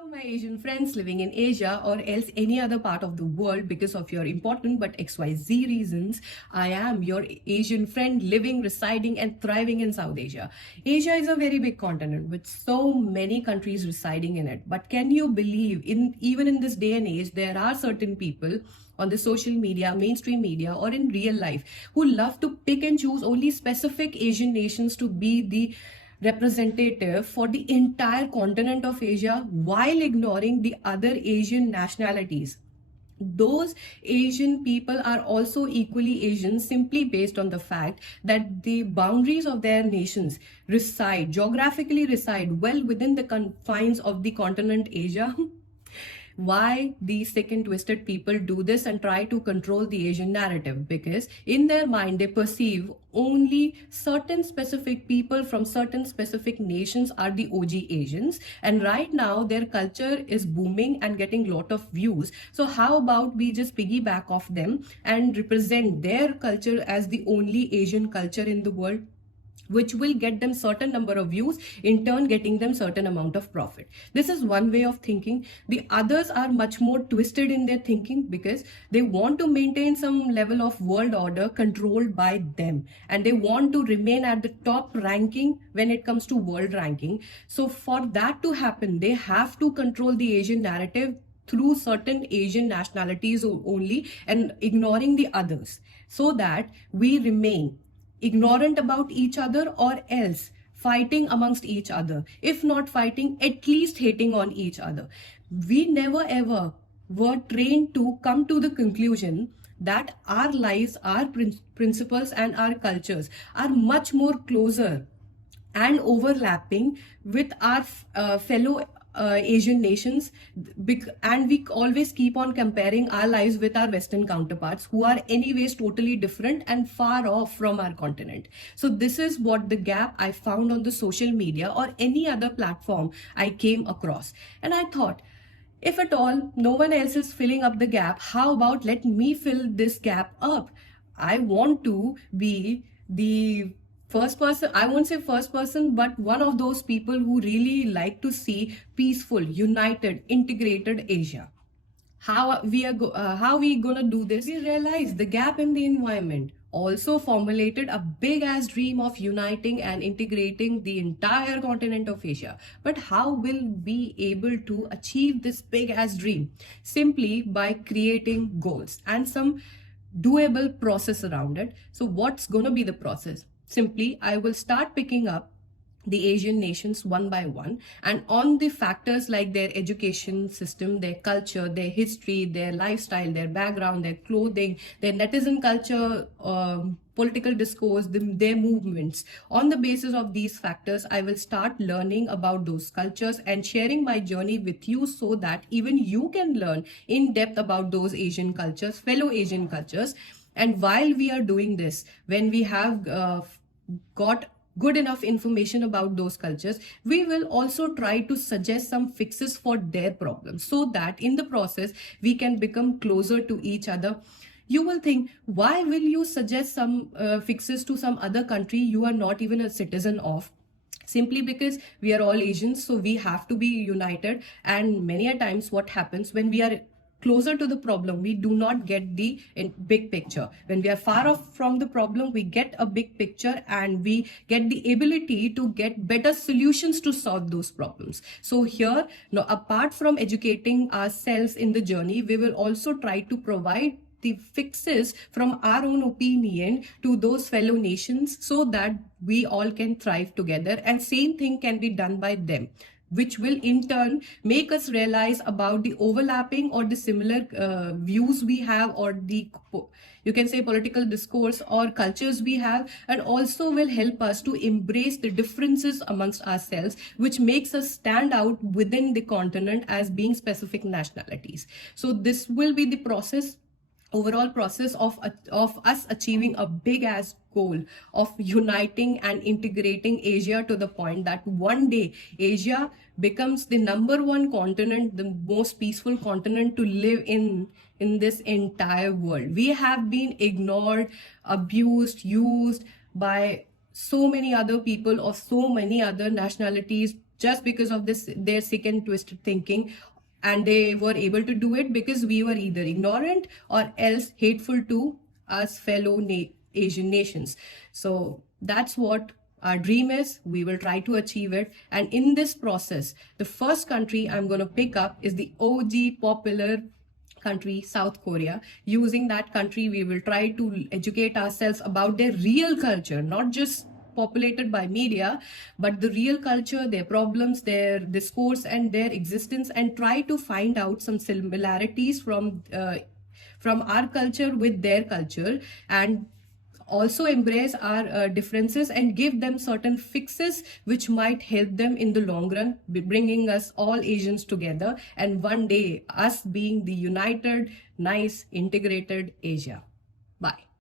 Hello, my Asian friends living in Asia or else any other part of the world because of your important but XYZ reasons. I am your Asian friend living, residing, and thriving in South Asia. Asia is a very big continent with so many countries residing in it. But can you believe, even in this day and age, there are certain people on the social media, mainstream media, or in real life who love to pick and choose only specific Asian nations to be the representative for the entire continent of Asia while ignoring the other Asian nationalities. Those Asian people are also equally Asian simply based on the fact that the boundaries of their nations geographically reside well within the confines of the continent Asia. Why these sick and twisted people do this and try to control the Asian narrative? Because in their mind they perceive only certain specific people from certain specific nations are the OG Asians, and right now their culture is booming and getting a lot of views. So how about we just piggyback off them and represent their culture as the only Asian culture in the world, which will get them certain number of views, in turn getting them certain amount of profit. This is one way of thinking. The others are much more twisted in their thinking because they want to maintain some level of world order controlled by them, and they want to remain at the top ranking when it comes to world ranking. So for that to happen, they have to control the Asian narrative through certain Asian nationalities only and ignoring the others, so that we remain ignorant about each other, or else fighting amongst each other. If not fighting, at least hating on each other. We never ever were trained to come to the conclusion that our lives, our principles, and our cultures are much more closer and overlapping with our fellow Asian nations, and we always keep on comparing our lives with our Western counterparts who are anyways totally different and far off from our continent. So this is what the gap I found on the social media or any other platform I came across, and I thought, if at all no one else is filling up the gap, how about let me fill this gap up? I want to be the first person, I won't say first person, but one of those people who really like to see peaceful, united, integrated Asia. How we gonna do this? We realize the gap in the environment also formulated a big ass dream of uniting and integrating the entire continent of Asia. But how will we able to achieve this big ass dream? Simply by creating goals and some doable process around it. So what's gonna be the process? Simply, I will start picking up the Asian nations one by one, and on the factors like their education system, their culture, their history, their lifestyle, their background, their clothing, their netizen culture, political discourse, their movements. On the basis of these factors, I will start learning about those cultures and sharing my journey with you so that even you can learn in depth about those Asian cultures, fellow Asian cultures. And while we are doing this, when we have got good enough information about those cultures, we will also try to suggest some fixes for their problems so that in the process we can become closer to each other. You will think, why will you suggest some fixes to some other country you are not even a citizen of? Simply because we are all Asians, so we have to be united. And many a times what happens when we are closer to the problem, we do not get the big picture. When we are far off from the problem, we get a big picture and we get the ability to get better solutions to solve those problems. So here, now, apart from educating ourselves in the journey, we will also try to provide the fixes from our own opinion to those fellow nations so that we all can thrive together, and same thing can be done by them, which will in turn make us realize about the overlapping or the similar views we have, or the, you can say, political discourse or cultures we have, and also will help us to embrace the differences amongst ourselves, which makes us stand out within the continent as being specific nationalities. So this will be the overall process of us achieving a big ass goal of uniting and integrating Asia to the point that one day Asia becomes the number one continent, the most peaceful continent to live in this entire world. We have been ignored, abused, used by so many other people of so many other nationalities just because of this their sick and twisted thinking, and they were able to do it because we were either ignorant or else hateful to us fellow Asian nations. So that's what our dream is. We will try to achieve it. And in this process, the first country I'm going to pick up is the OG popular country, South Korea. Using that country, we will try to educate ourselves about their real culture, not just populated by media, but the real culture, their problems, their discourse, and their existence, and try to find out some similarities from our culture with their culture, and also embrace our differences and give them certain fixes which might help them in the long run, bringing us all Asians together, and one day us being the united, nice, integrated Asia. Bye.